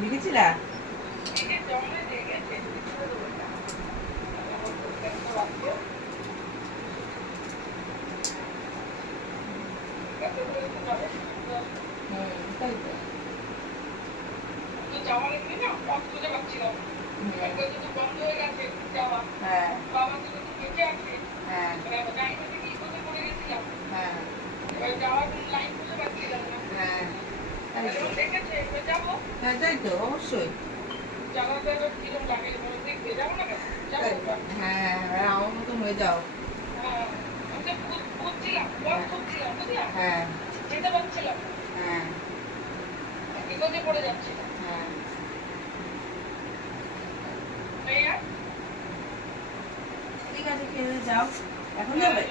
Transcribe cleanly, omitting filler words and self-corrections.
লিখেছিলা? তাই তো। হ্যাঁ হ্যাঁ হ্যাঁ হ্যাঁ, তাই তো। হ্যাঁ তাই তো, অবশ্যই। হ্যাঁ, আমার মতন হয়ে যাও। হ্যাঁ হ্যাঁ হ্যাঁ, ঠিক আছে, খেয়ে যাও। এখন যাবে?